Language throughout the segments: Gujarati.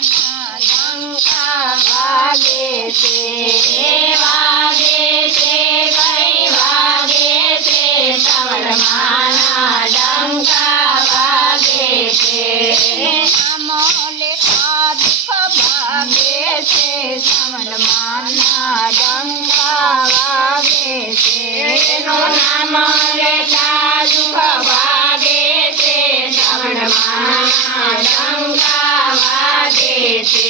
માના ડંકા વાગે છે, વાગે છે કઈ વાગે છે, શ્રાવણમાના ડંકા વાગે છે, નામ લેતા દુઃખ ભાગે છે, શ્રાવણમાના ડંકા વાગે છે, એનું નામ લેતા દુઃખ ભાગે છે, શ્રાવણમાના ડંકા વાગે છે,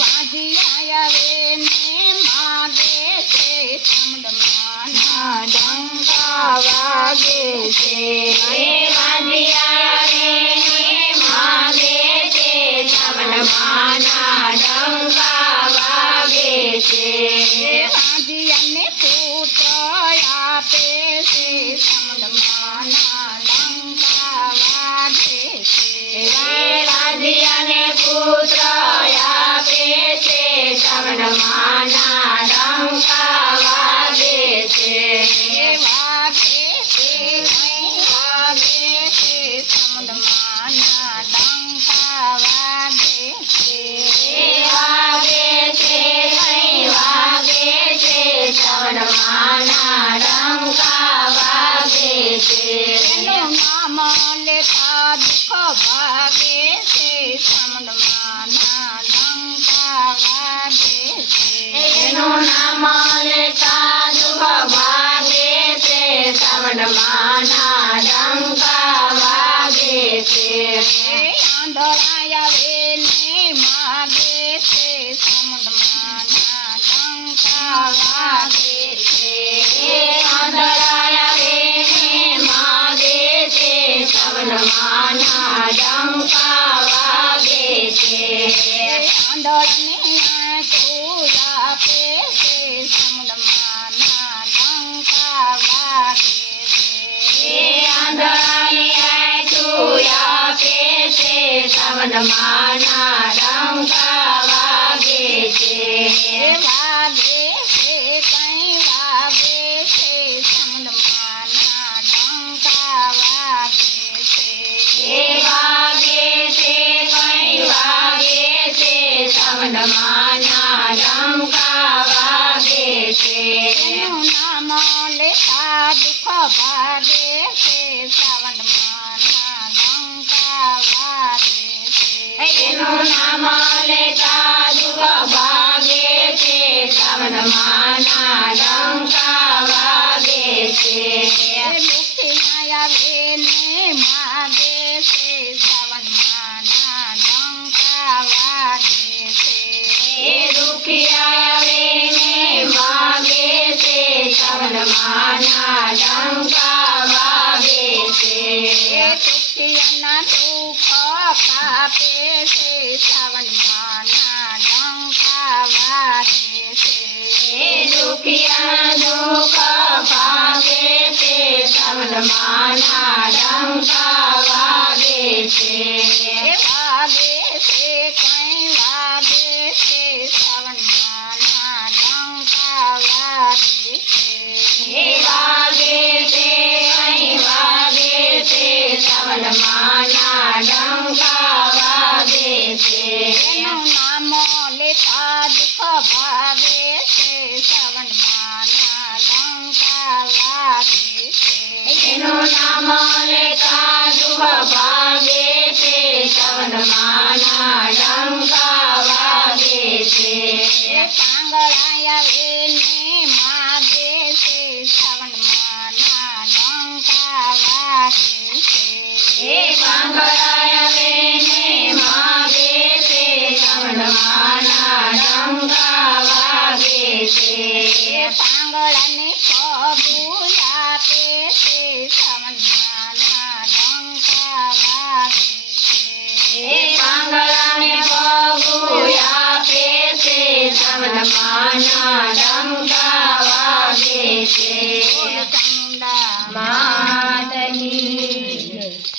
વાજિયા આવે ને માગે છે, શ્રાવણમાના ડંકા વાગે છે, વાજિયા આવે ને માગે છે, શ્રાવણમાના ડંકા વાગે છે, વાજિયાને પુત્ર આપે છે, શ્રાવણમાના ડંકા વાગે છે, વાજિયાને પુત્ર આપે છે, શ્રાવણમાના ડંકા વાગે છે, વાગે છે કઈ વાગે છે, શ્રાવણમાના ડંકા વાગે છે, વાગે છે કઈ વાગે છે, શ્રાવણમાના ડંકા વાગે છે, એનું નામ લેતા દુઃખ ભાગે છે, શ્રાવણમાના ડંકા વાગે છે, એનું નામ લેતા દુઃખ ભાગે છે, શ્રાવણમાના ડંકા વાગે છે, આંધળા આવે ને માગે છે, શ્રાવણમાના ડંકા વાગે છે, આંધળા આવે ને માગે છે, શ્રાવણમાના ડંકા વાગે છે, આંધળને આંખું આપે છે, શ્રાવણમાના ડંકા વાગે છે, આંધળાને આંખું આપે છે, શ્રાવણમાના ડંકા વાગે છે, વાગે છે કઈ વાગે છે, શ્રાવણમાના ડંકા વાગે છે, વાગે છે કઈ વાગે છે, શ્રાવણમાના ડંકા વાગે છે, એનું નામ લેતા દુઃખ ભાગે છે, શ્રાવણમાના ડંકા વાગે છે, એનું નામ લેતા દુઃખ ભાગે છે, શ્રાવણમાના ડંકા વાગે છે, દુખિયા આવે ને માગે છે, શ્રાવણમાના ડંકા વાગે છે, દુખિયા આવે ને માગે છે, શ્રાવણમાના ડંકા વાગે છે, દુખિયાના દુઃખ કાપે છે, શ્રાવણમાના ડંકા વાગે છે, દુખિયાના દુઃખ ભાગે છે, શ્રાવણમાના ડંકા વાગે છે, વાગે છે કઈ વાગે છે, શ્રાવણમાના ડંકા વાગે છે, વાગે છે કઈ વાગે છે, શ્રાવણમાના ડંકા વાગે છે, એનું નામ લેતા દુઃખ ભાગે છે, શ્રાવણમાના ડંકા વાગે છે, એનું નામ લેતા દુઃખ ભાગે છે, શ્રાવણમાના ડંકા વાગે છે, પાંગળા આવે ને માગે છે, શ્રાવણમાના ડંકા વાગે છે, પાંગળા આવે ને માગે છે, શ્રાવણમાના ડંકા વાગે છે, પાંગળાને કબૂલ આપે છે, શ્રાવણમાના ડંકા વાગે છે, પાંગળાને કબૂલ આપે છે, શ્રાવણમાના ડંકા